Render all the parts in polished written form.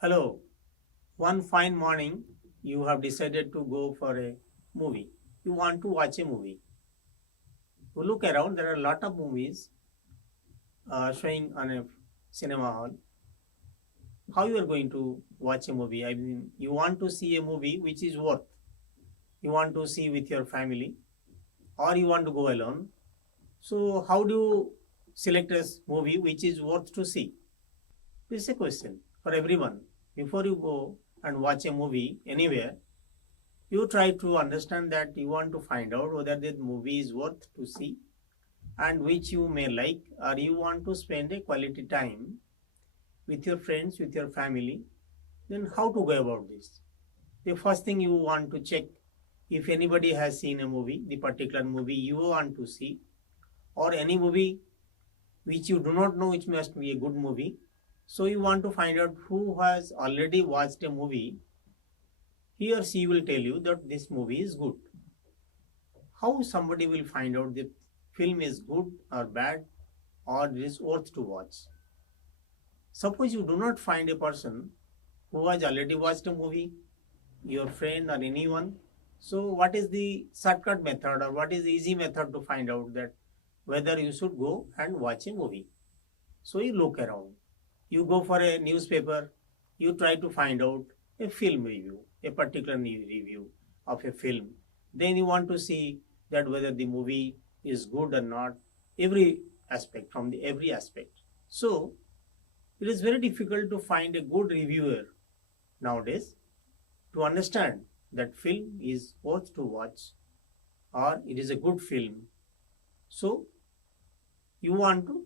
Hello. One fine morning, you have decided to go for a movie. You want to watch a movie. You look around, there are a lot of movies showing on a cinema hall. How you are going to watch a movie? I mean, you want to see a movie which is worth. You want to see with your family or you want to go alone. So, how do you select a movie which is worth to see? This is a question for everyone. Before you go and watch a movie anywhere, you try to understand that you want to find out whether the movie is worth to see and which you may like, or you want to spend a quality time with your friends, with your family. Then how to go about this? The first thing you want to check if anybody has seen a movie, the particular movie you want to see, or any movie which you do not know which must be a good movie. So you want to find out who has already watched a movie. He or she will tell you that this movie is good. How somebody will find out the film is good or bad or it is worth to watch? Suppose you do not find a person who has already watched a movie, your friend or anyone. So what is the shortcut method or what is the easy method to find out that whether you should go and watch a movie? So you look around. You go for a newspaper, you try to find out a film review, a particular review of a film. Then you want to see that whether the movie is good or not, every aspect, from the every aspect. So it is very difficult to find a good reviewer nowadays to understand that film is worth to watch or it is a good film. So you want to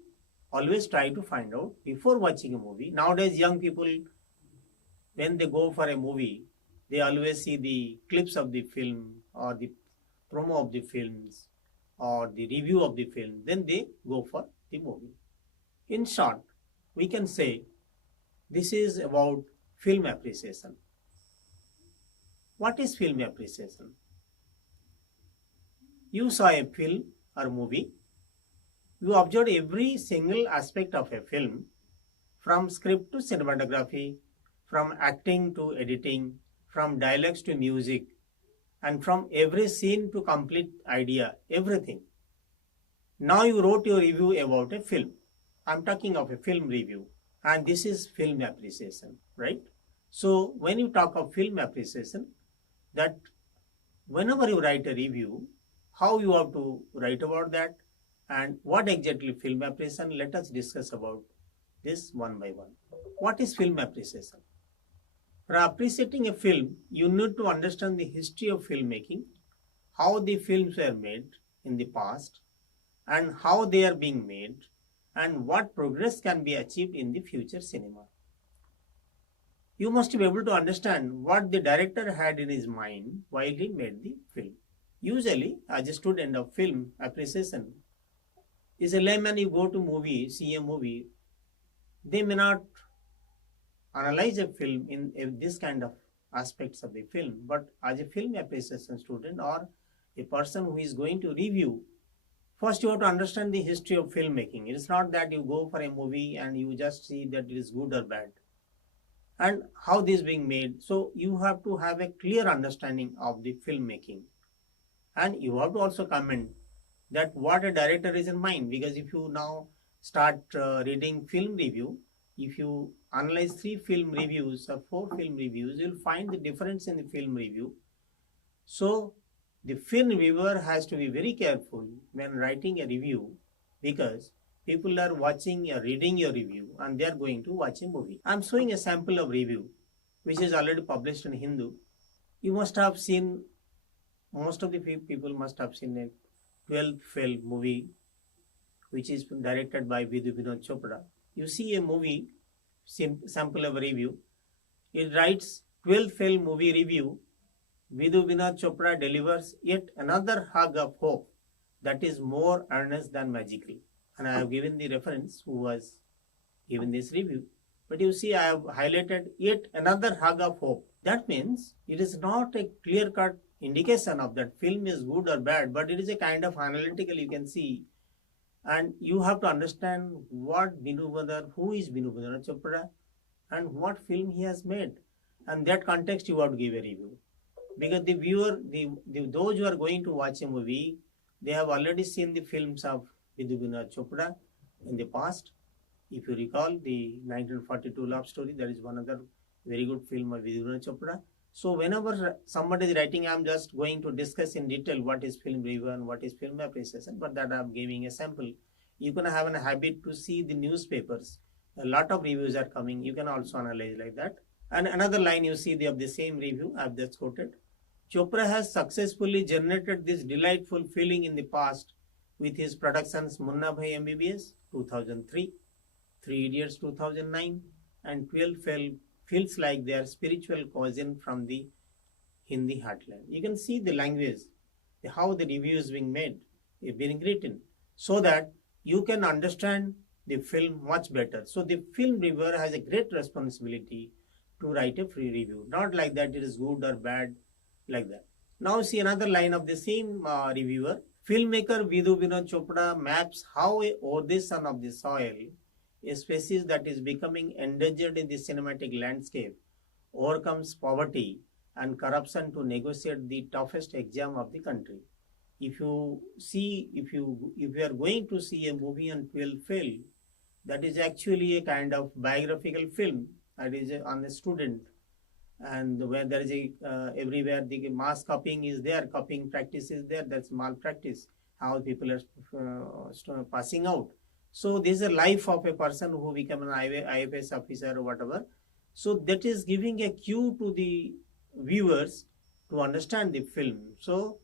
always try to find out before watching a movie. Nowadays, young people, when they go for a movie, they always see the clips of the film or the promo of the films or the review of the film. Then they go for the movie. In short, we can say this is about film appreciation. What is film appreciation? You saw a film or movie. You observed every single aspect of a film, from script to cinematography, from acting to editing, from dialogues to music, and from every scene to complete idea, everything. Now you wrote your review about a film. I'm talking of a film review, and this is film appreciation, right? So when you talk of film appreciation, that whenever you write a review, how you have to write about that and what exactly film appreciation, let us discuss about this one by one. What is film appreciation? For appreciating a film, you need to understand the history of filmmaking, how the films were made in the past, and how they are being made, and what progress can be achieved in the future cinema. You must be able to understand what the director had in his mind while he made the film. Usually, as a student of film appreciation, is a layman, you go to movie, see a movie, they may not analyze a film in this kind of aspects of the film, but as a film appreciation student or a person who is going to review, first you have to understand the history of filmmaking. It is not that you go for a movie and you just see that it is good or bad and how this is being made. So you have to have a clear understanding of the filmmaking, and you have to also comment that what a director is in mind, because if you now start reading film review, if you analyze 3 film reviews or 4 film reviews, you'll find the difference in the film review. So the film reviewer has to be very careful when writing a review, because people are watching or reading your review and they are going to watch a movie. I'm showing a sample of review which is already published in Hindu. You must have seen, most of the people must have seen a 12th fail movie which is directed by Vidhu Vinod Chopra. You see a movie, sample of a review, it writes 12th fail movie review. Vidhu Vinod Chopra delivers yet another hug of hope that is more earnest than magical. And I have given the reference who was given this review. But you see, I have highlighted yet another hug of hope. That means it is not a clear-cut indication of that film is good or bad, but it is a kind of analytical you can see. And you have to understand what who is Binu Vinod Chopra, and what film he has made. And that context you have to give a review. Because the viewer, those who are going to watch a movie, they have already seen the films of Vidubina Chopra in the past. If you recall the 1942 love story, that is one other very good film of Vidubina Chopra. So whenever somebody is writing, I'm just going to discuss in detail what is film review and what is film appreciation, but that I'm giving a sample. You can have a habit to see the newspapers. A lot of reviews are coming. You can also analyze like that. And another line you see of the same review I've just quoted. Chopra has successfully generated this delightful feeling in the past with his productions Munna Bhai MBBS 2003, Three Idiots 2009, and 12 feels like they are spiritual cousin from the Hindi heartland. You can see the language, how the review is being made, being written, so that you can understand the film much better. So the film reviewer has a great responsibility to write a free review, not like that it is good or bad, like that. Now see another line of the same reviewer. Filmmaker Vidhu Vinod Chopra maps how a Odissan of the soil, a species that is becoming endangered in the cinematic landscape, overcomes poverty and corruption to negotiate the toughest exam of the country. If you see, if you are going to see a movie on 12 film, that is actually a kind of biographical film that is on a student, and where there is a everywhere the mass copying is there, copying practice is there, that's malpractice, how people are passing out. So this is a life of a person who become an IFS officer or whatever. So that is giving a cue to the viewers to understand the film. So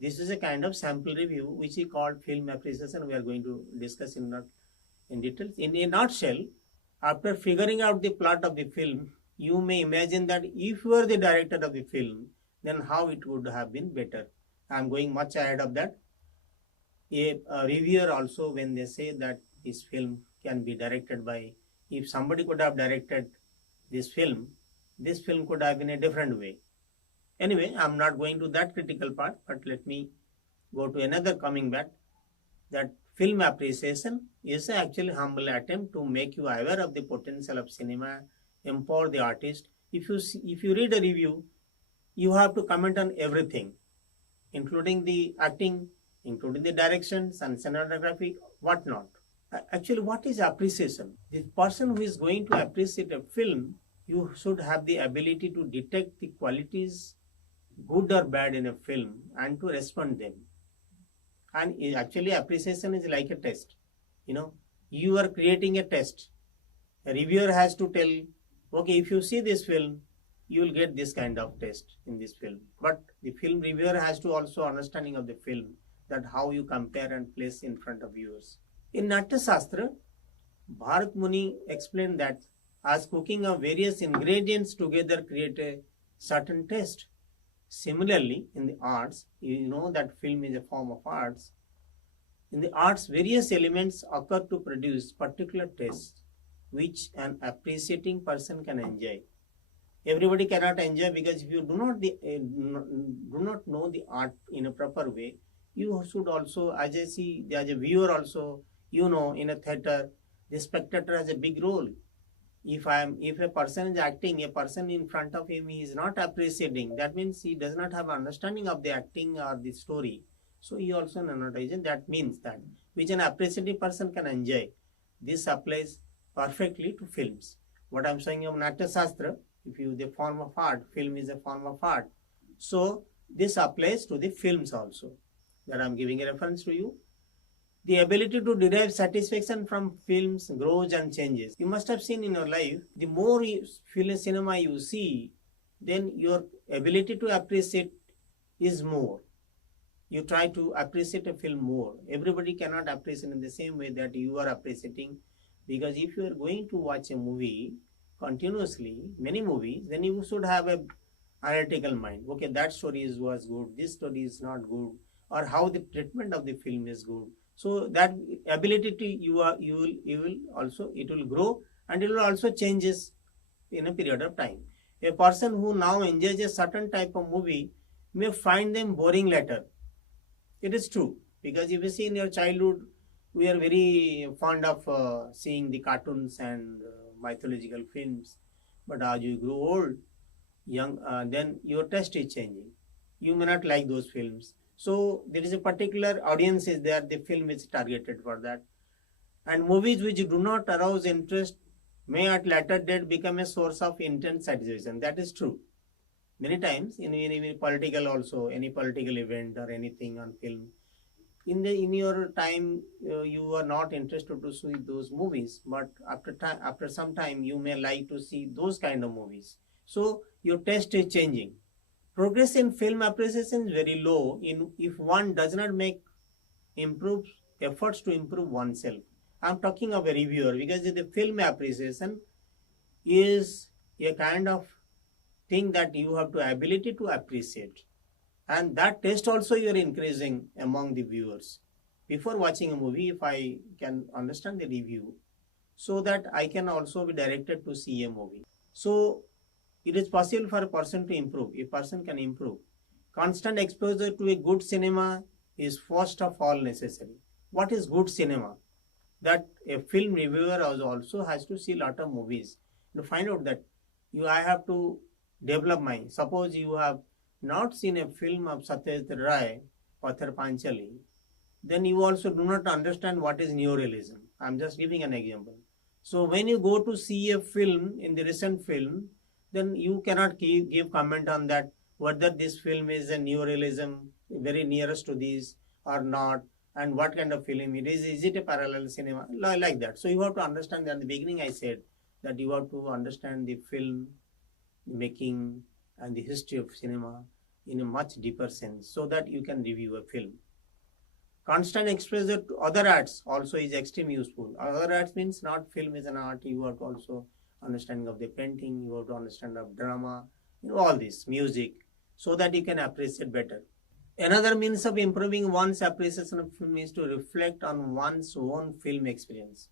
this is a kind of sample review which is called film appreciation. We are going to discuss in details. In a nutshell, after figuring out the plot of the film, you may imagine that if you are the director of the film, then how it would have been better. I am going much ahead of that. A reviewer also, when they say that this film can be directed by, if somebody could have directed this film could have been a different way. Anyway, I'm not going to that critical part, but let me go to another coming back, that film appreciation is actually humble attempt to make you aware of the potential of cinema, empower the artist. If you read a review, you have to comment on everything, including the acting, including the directions and cinematography, whatnot. Actually, what is appreciation? The person who is going to appreciate a film, you should have the ability to detect the qualities, good or bad, in a film and to respond them. And actually, appreciation is like a test. You know, you are creating a test. A reviewer has to tell, okay, if you see this film, you will get this kind of test in this film. But the film reviewer has to also understanding of the film, that how you compare and place in front of viewers. In Natya Shastra, Bharat Muni explained that as cooking of various ingredients together create a certain taste. Similarly, in the arts, you know that film is a form of arts. In the arts, various elements occur to produce particular tastes which an appreciating person can enjoy. Everybody cannot enjoy, because if you do not know the art in a proper way, you should also, as a viewer also, in a theater, the spectator has a big role. If a person is acting, a person in front of him, he is not appreciating, that means he does not have understanding of the acting or the story. So he also not. That means that which an appreciating person can enjoy. This applies perfectly to films. What I'm saying of Natya Shastra, if you the form of art, film is a form of art. So this applies to the films also, that I'm giving a reference to you. The ability to derive satisfaction from films grows and changes. You must have seen in your life, the more film cinema you see, then your ability to appreciate is more. You try to appreciate a film more. Everybody cannot appreciate in the same way that you are appreciating, because if you are going to watch a movie continuously, many movies, then you should have a analytical mind. Okay, that story was good, this story is not good, or how the treatment of the film is good. So that ability to you will also, it will grow, and it will also changes in a period of time. A person who now enjoys a certain type of movie may find them boring later. It is true, because if you see in your childhood, we are very fond of seeing the cartoons and mythological films. But as you grow old, then your taste is changing. You may not like those films. So there is a particular audience is there. The film is targeted for that. And movies which do not arouse interest may at later date become a source of intense satisfaction. That is true. Many times in political also, any political event or anything on film, in your time you are not interested to see those movies, but after some time you may like to see those kind of movies. So your taste is changing. Progress in film appreciation is very low in if one does not make improve efforts to improve oneself. I'm talking of a reviewer because the film appreciation is a kind of thing that you have to ability to appreciate, and that taste also you are increasing among the viewers. Before watching a movie, if I can understand the review, so that I can also be directed to see a movie. So it is possible for a person to improve. A person can improve. Constant exposure to a good cinema is first of all necessary. What is good cinema? That a film reviewer also has to see a lot of movies to find out that I have to develop my. Suppose you have not seen a film of Satyajit Ray, Pathar Panchali, then you also do not understand what is neorealism. I'm just giving an example. So when you go to see a film, in the recent film, then you cannot give comment on that, whether this film is a neorealism, very nearest to this or not, and what kind of film it is. Is it a parallel cinema? Like that. So you have to understand that. At the beginning I said that you have to understand the film making and the history of cinema in a much deeper sense, so that you can review a film. Constant exposure to other arts also is extremely useful. Other arts means not film is an art. You have to also understanding of the painting. You have to understand of drama. All this music, so that you can appreciate better. Another means of improving one's appreciation of film is to reflect on one's own film experience.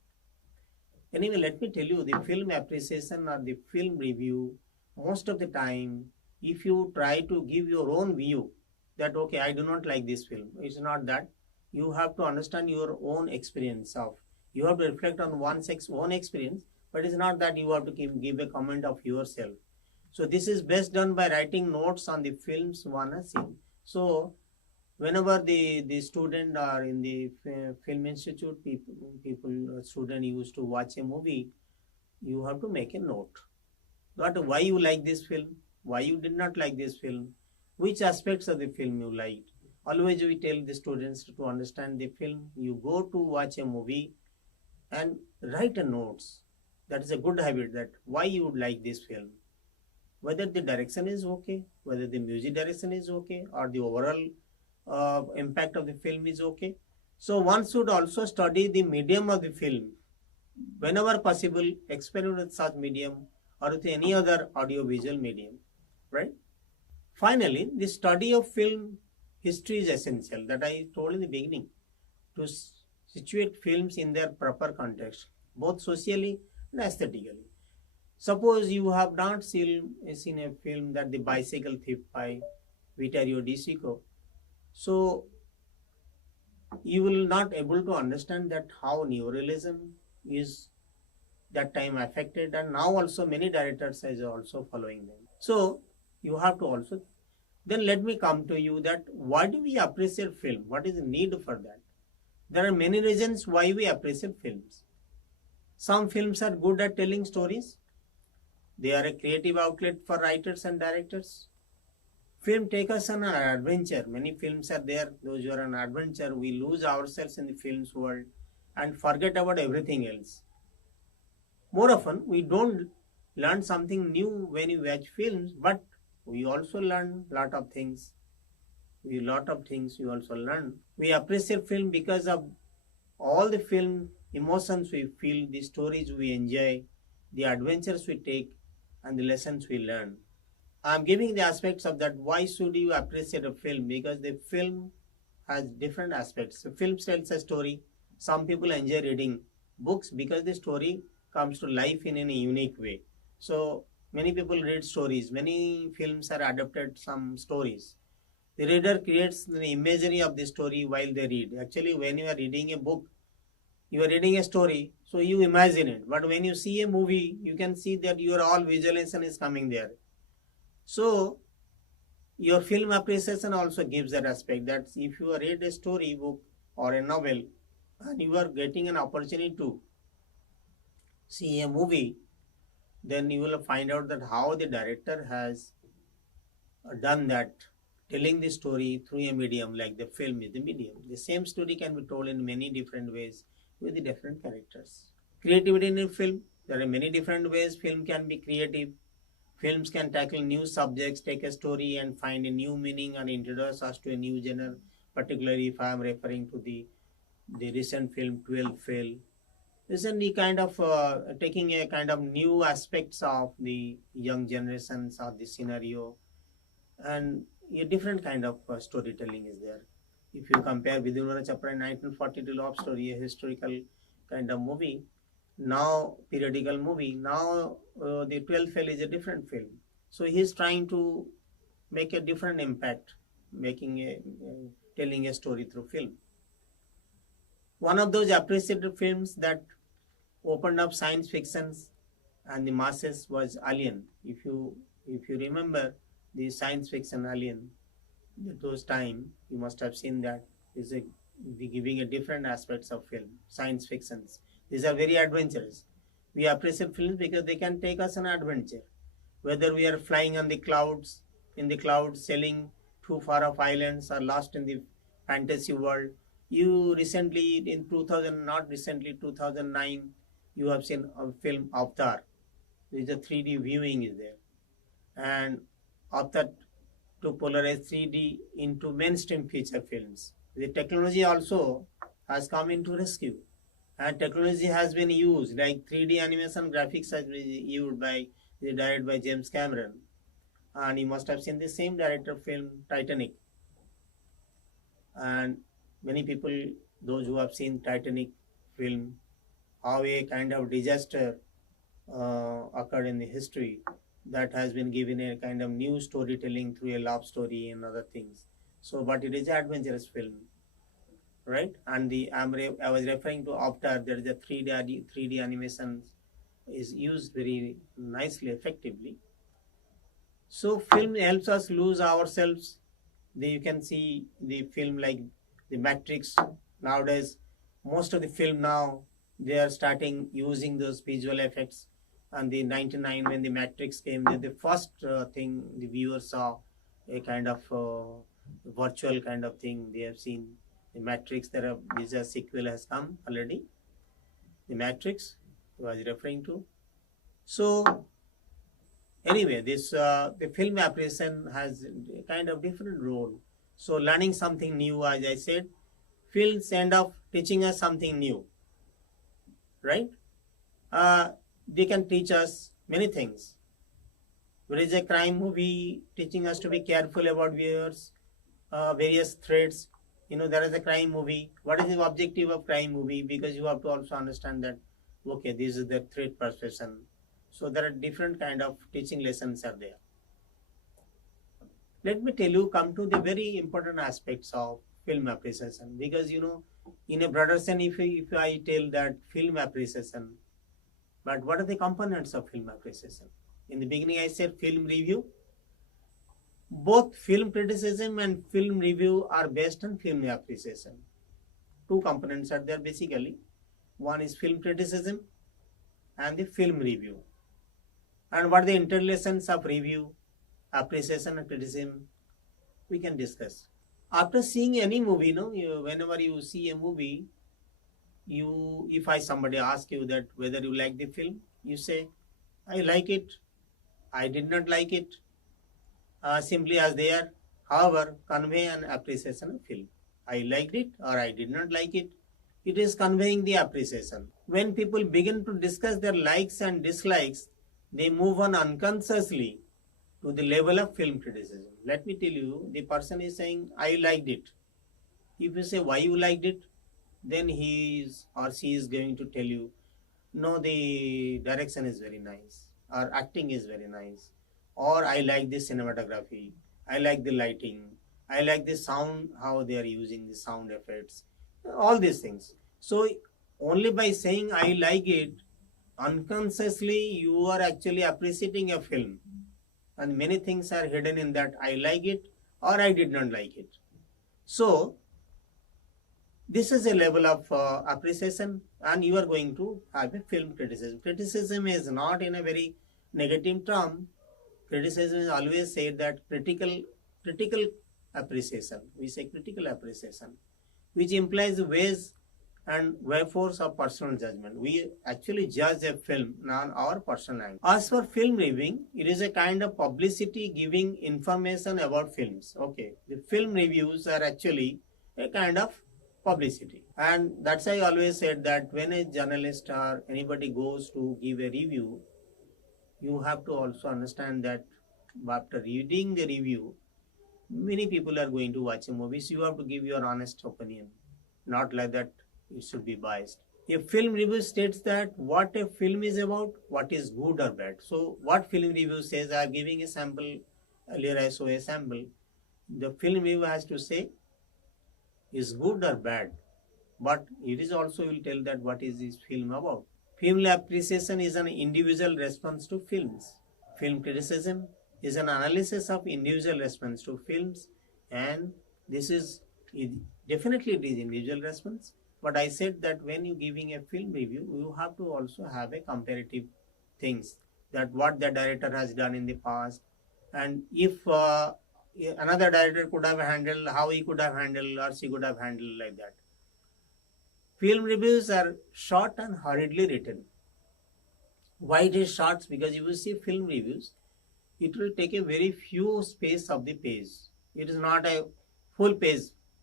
Anyway, let me tell you, the film appreciation or the film review, most of the time, if you try to give your own view, that okay, I do not like this film, it's not that. You have to understand your own experience of, you have to reflect on one's own experience, but it's not that you have to give a comment of yourself. So this is best done by writing notes on the films one has seen. So whenever the student or in the film institute, student used to watch a movie, you have to make a note. That why you like this film, why you did not like this film, which aspects of the film you liked. Always we tell the students to understand the film. You go to watch a movie and write a notes. That is a good habit, that why you would like this film. Whether the direction is okay, whether the music direction is okay, or the overall impact of the film is okay. So one should also study the medium of the film. Whenever possible, experiment with such medium or with any other audiovisual medium, right? Finally, the study of film history is essential, that I told in the beginning, to situate films in their proper context, both socially and aesthetically. Suppose you have not seen a film that The Bicycle Thief by Vittorio De Sico, so you will not able to understand that how neorealism is that time affected, and now also many directors is also following them. So you have to also, then let me come to you that why do we appreciate film? What is the need for that? There are many reasons why we appreciate films. Some films are good at telling stories. They are a creative outlet for writers and directors. Film take us on an adventure. Many films are there. Those who are an adventure, we lose ourselves in the film's world and forget about everything else. More often, we don't learn something new when we watch films, but we also learn lot of things. We also learn. We appreciate film because of all the film emotions we feel, the stories we enjoy, the adventures we take, and the lessons we learn. I'm giving the aspects of that. Why should you appreciate a film? Because the film has different aspects. The film tells a story. Some people enjoy reading books because the story comes to life in a unique way. So many people read stories. Many films are adapted some stories. The reader creates the imagery of the story while they read. Actually, when you are reading a book, you are reading a story. So you imagine it. But when you see a movie, you can see that your all visualization is coming there. So your film appreciation also gives that aspect, that if you read a story book or a novel and you are getting an opportunity to see a movie, then you will find out that how the director has done that, telling the story through a medium like the film is the medium. The same story can be told in many different ways with the different characters. Creativity in a film, there are many different ways film can be creative. Films can tackle new subjects, take a story and find a new meaning and introduce us to a new genre. Particularly if I am referring to the recent film 12 Fail. This is the kind of taking a kind of new aspects of the young generations of the scenario, and a different kind of storytelling is there. If you compare Vidura Chopra 1942 Love Story, a historical kind of movie, now periodical movie, now the 12th Fail is a different film. So he's trying to make a different impact, making telling a story through film. One of those appreciated films that opened up science fictions and the masses was Alien. If you remember the science fiction Alien, those time you must have seen that is a the giving a different aspects of film science fictions. These are very adventurous. We appreciate films because they can take us on adventure, whether we are flying on the clouds, in the clouds, sailing too far off islands, or lost in the fantasy world. You recently in 2000, not recently 2009, you have seen a film Avatar. There is a 3D viewing is there, and Avatar to polarize 3D into mainstream feature films. The technology also has come into rescue, and technology has been used like 3D animation graphics has been used by the directed by James Cameron, and you must have seen the same director film Titanic. And many people, those who have seen Titanic film, how a kind of disaster occurred in the history, that has been given a kind of new storytelling through a love story and other things. So, but it is an adventurous film, right? And I was referring to Avatar. There is a 3D animation is used very nicely, effectively. So film helps us lose ourselves. You can see the film like the Matrix nowadays. Most of the film now they are starting using those visual effects. And the 99 when the Matrix came, the first thing the viewers saw a kind of virtual kind of thing. They have seen the Matrix. This a sequel has come already. The Matrix I was referring to. So anyway, this the film appreciation has a kind of different role. So learning something new, as I said, films end up teaching us something new, right? uh, they can teach us many things. There is a crime movie teaching us to be careful about viewers, various threats. There is a crime movie. What is the objective of crime movie? Because you have to also understand that, okay, this is the threat perception. So there are different kind of teaching lessons are there. Let me tell you, come to the very important aspects of film appreciation. Because, in a broader sense, if I tell that film appreciation, but what are the components of film appreciation? In the beginning, I said film review. Both film criticism and film review are based on film appreciation. Two components are there basically. One is film criticism and the film review. And what are the interrelations of review, appreciation, and criticism? We can discuss. After seeing any movie, whenever you see a movie, if somebody asks you that whether you like the film, you say, I like it, I did not like it, simply as they are. However, convey an appreciation of film. I liked it or I did not like it. It is conveying the appreciation. When people begin to discuss their likes and dislikes, they move on unconsciously to the level of film criticism. Let me tell you, the person is saying, I liked it. If you say why you liked it, then he is or she is going to tell you, no, the direction is very nice, or acting is very nice, or I like the cinematography, I like the lighting, I like the sound, how they are using the sound effects, all these things. So only by saying I like it, unconsciously you are actually appreciating a film, and many things are hidden in that I like it or I did not like it. So this is a level of appreciation, and you are going to have a film criticism. Criticism is not in a very negative term. Criticism is always said that critical appreciation. We say critical appreciation, which implies ways and wherefores of personal judgment. We actually judge a film on our personal angle. As for film reviewing, it is a kind of publicity giving information about films. Okay, the film reviews are actually a kind of publicity, and that's why I always said that when a journalist or anybody goes to give a review, you have to also understand that after reading the review, many people are going to watch a movie, so you have to give your honest opinion, not like that it should be biased. A film review states that what a film is about, what is good or bad. So what film review says, I am giving a sample, earlier I saw a sample. The film review has to say is good or bad, but it is also will tell that what is this film about. Film appreciation is an individual response to films. Film criticism is an analysis of individual response to films, and this is definitely it is individual response. But I said that when you giving a film review, you have to also have a comparative things, that what the director has done in the past, and if another director could have handled, how he could have handled or she could have handled, like that. Film reviews are short and hurriedly written. Why it is short? Because you will see film reviews, it will take a very few space of the page. It is not a full page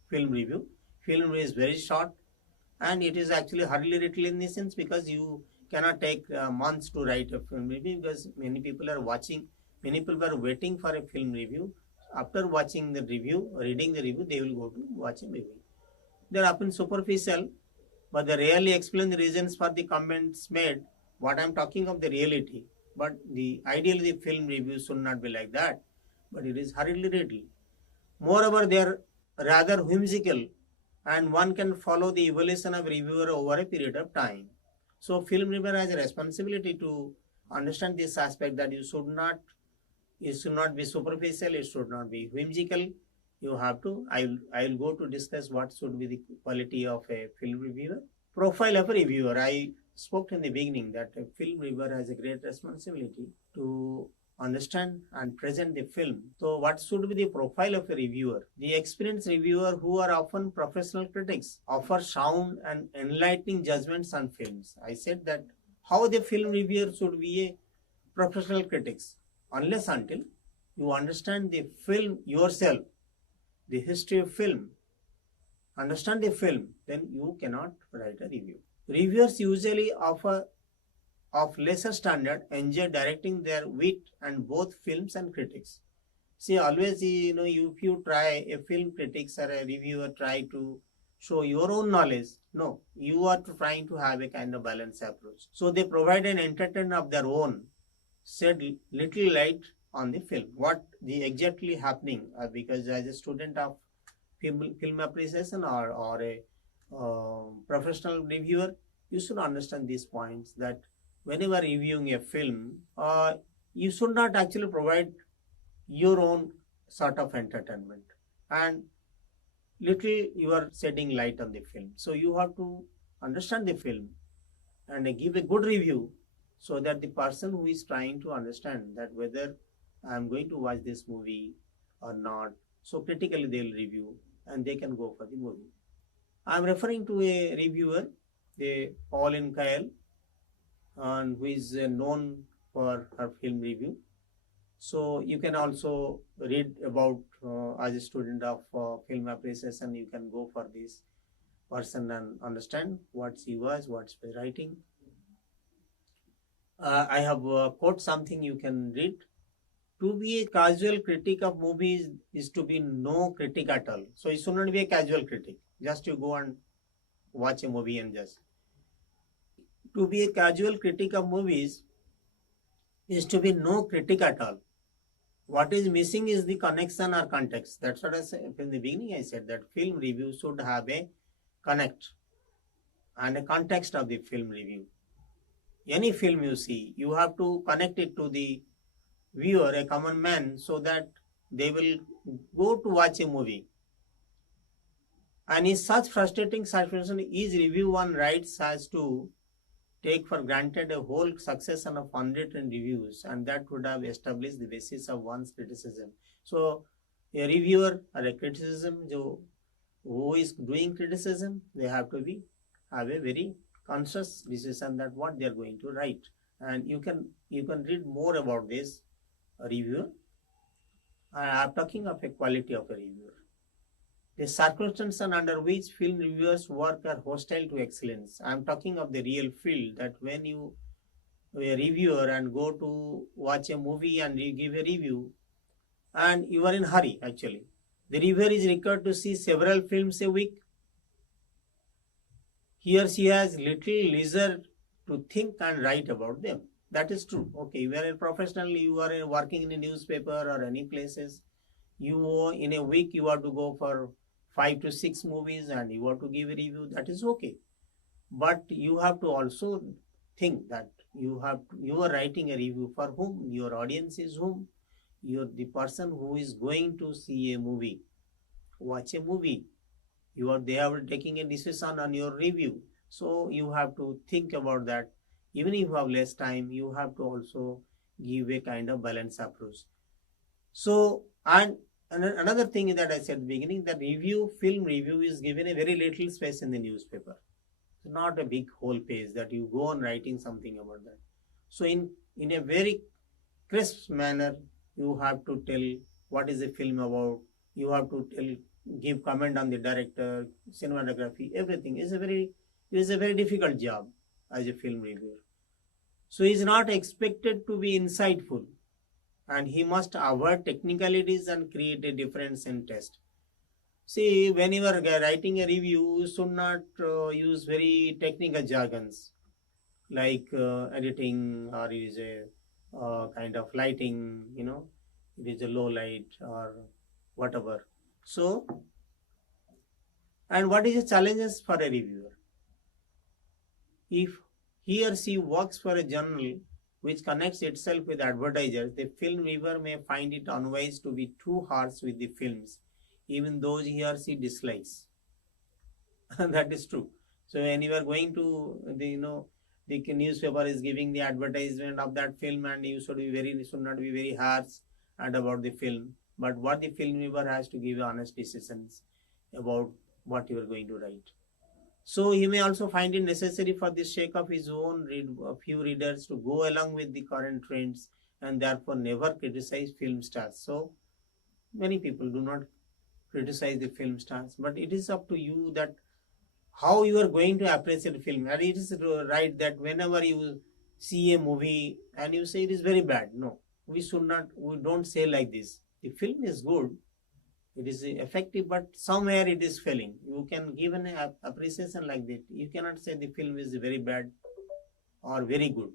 film review. Film review is very short, and it is actually hurriedly written in this sense because you cannot take months to write a film review, because many people are watching, many people are waiting for a film review. After watching the review, reading the review, they will go to watch a movie. They are often superficial, but they rarely explain the reasons for the comments made. What I'm talking of the reality, but the ideally the film reviews should not be like that, but it is hurriedly written. Moreover, they are rather whimsical, and one can follow the evolution of reviewer over a period of time. So film reviewer has a responsibility to understand this aspect, that it should not be superficial, it should not be whimsical. You have to, I will go to discuss what should be the quality of a film reviewer. Profile of a reviewer. I spoke in the beginning that a film reviewer has a great responsibility to understand and present the film. So what should be the profile of a reviewer? The experienced reviewer, who are often professional critics, offer sound and enlightening judgments on films. I said that how the film reviewer should be a professional critics, unless until you understand the film yourself, the history of film, understand the film, then you cannot write a review. Reviewers usually offer of lesser standard enjoy directing their wit and both films and critics. See, always, if you try, a film critics or a reviewer try to show your own knowledge, no, you are trying to have a kind of balanced approach. So they provide an entertainment of their own, shed little light on the film, what the exactly happening, because as a student of film appreciation, or a professional reviewer, you should understand these points, that whenever reviewing a film, you should not actually provide your own sort of entertainment, and little you are shedding light on the film. So you have to understand the film and give a good review, so that the person who is trying to understand that whether I am going to watch this movie or not, so critically they will review and they can go for the movie. I am referring to a reviewer, a Pauline Kael, and who is known for her film review. So you can also read about, as a student of film appreciation, you can go for this person and understand what she was, what's the writing. I have quote something you can read. To be a casual critic of movies is to be no critic at all. So it should not be a casual critic. Just you go and watch a movie and just. To be a casual critic of movies is to be no critic at all. What is missing is the connection or context. That's what I said in the beginning. I said that film review should have a connect and a context of the film review. Any film you see, you have to connect it to the viewer, a common man, so that they will go to watch a movie. And in such frustrating situation, each review one writes has to take for granted a whole succession of unwritten reviews, and that would have established the basis of one's criticism. So, a reviewer or a criticism, who is doing criticism, they have to be have a very conscious decision that what they are going to write. And you can read more about this reviewer. I am talking of a quality of a reviewer. The circumstances under which film reviewers work are hostile to excellence. I am talking of the real field, that when you a reviewer and go to watch a movie and you give a review, and you are in hurry actually. The reviewer is required to see several films a week. He or she has little leisure to think and write about them. That is true. Okay, you are a professional, you are working in a newspaper or any places. You in a week you have to go for 5 to 6 movies and you have to give a review. That is okay. But you have to also think that you are writing a review for whom? Your audience is whom? You're the person who is going to see a movie, watch a movie. They are taking a decision on your review. So you have to think about that. Even if you have less time, you have to also give a kind of balanced approach. So, and another thing that I said at the beginning, that film review is given a very little space in the newspaper. It's not a big whole page that you go on writing something about that. So in a very crisp manner, you have to tell what is the film about. You have to give comment on the director, cinematography, everything. Is a very difficult job as a film reviewer. So he is not expected to be insightful, and he must avoid technicalities and create a difference in taste. See, when you are writing a review, you should not use very technical jargons like editing, or is a kind of lighting, it is a low light or whatever. So, and what is the challenges for a reviewer? If he or she works for a journal which connects itself with advertisers, the film reviewer may find it unwise to be too harsh with the films, even those he or she dislikes. That is true. So when you are going to the newspaper is giving the advertisement of that film, and you should not be very harsh and about the film. But what the film reviewer has to give honest decisions about what you are going to write. So he may also find it necessary for the sake of his own few readers to go along with the current trends, and therefore never criticize film stars. So many people do not criticize the film stars, but it is up to you that how you are going to appreciate film. And it is right that whenever you see a movie and you say it is very bad, no, we don't say like this. The film is good, it is effective, but somewhere it is failing. You can give an appreciation like that. You cannot say the film is very bad or very good.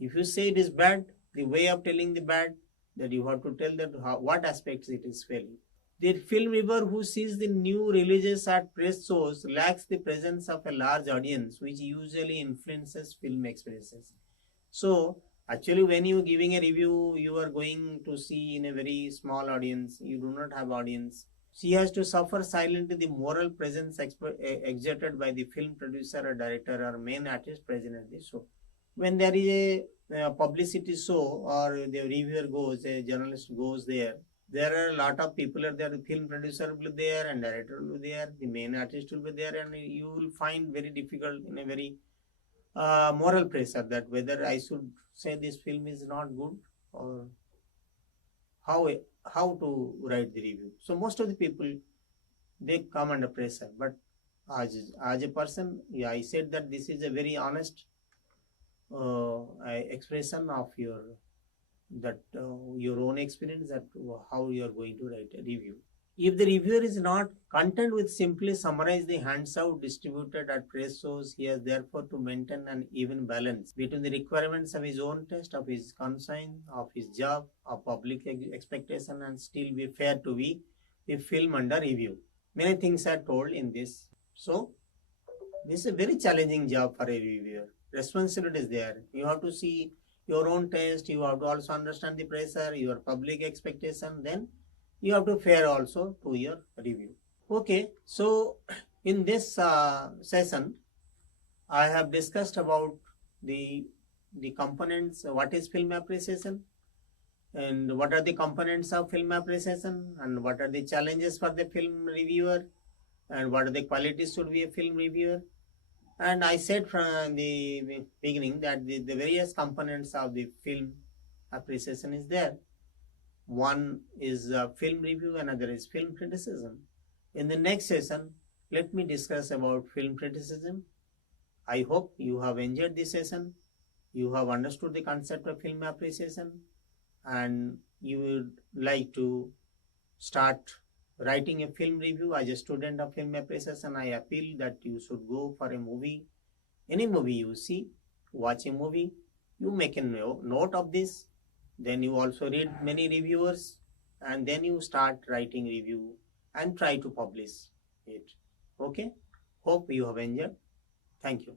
If you say it is bad, the way of telling the bad, that you have to tell that what aspects it is failing. The film reviewer who sees the new releases at press shows lacks the presence of a large audience, which usually influences film experiences. So, actually, when you are giving a review, you are going to see in a very small audience. You do not have audience. She has to suffer silently the moral presence exerted by the film producer or director or main artist present at the show. When there is a publicity show, or the reviewer goes, a journalist goes there are a lot of people there. The film producer will be there, and director will be there, the main artist will be there, and you will find very difficult in a very moral pressure that whether I should say this film is not good, or how how to write the review. So most of the people, they come under pressure. But as a person, yeah, I said that this is a very honest expression of your own experience, that how you are going to write a review. If the reviewer is not content with simply summarize the hands-out distributed at press shows, he has therefore to maintain an even balance between the requirements of his own taste, of his conscience, of his job, of public expectation, and still be fair to the film under review. Many things are told in this. So This is a very challenging job for a reviewer. Responsibility is there. You have to see your own taste. You have to also understand the pressure, your public expectation. Then you have to fair also to your review. Okay, so in this session, I have discussed about the the components. What is film appreciation, and what are the components of film appreciation, and what are the challenges for the film reviewer, and what are the qualities should be a film reviewer. And I said from the beginning that the various components of the film appreciation is there. One is film review, another is film criticism. In the next session, let me discuss about film criticism. I hope you have enjoyed this session. You have understood the concept of film appreciation, and you would like to start writing a film review as a student of film appreciation. I appeal that you should go for a movie. Any movie you see, watch a movie, you make a note of this, then you also read many reviewers, and then you start writing review and try to publish it. Okay, hope you have enjoyed. Thank you.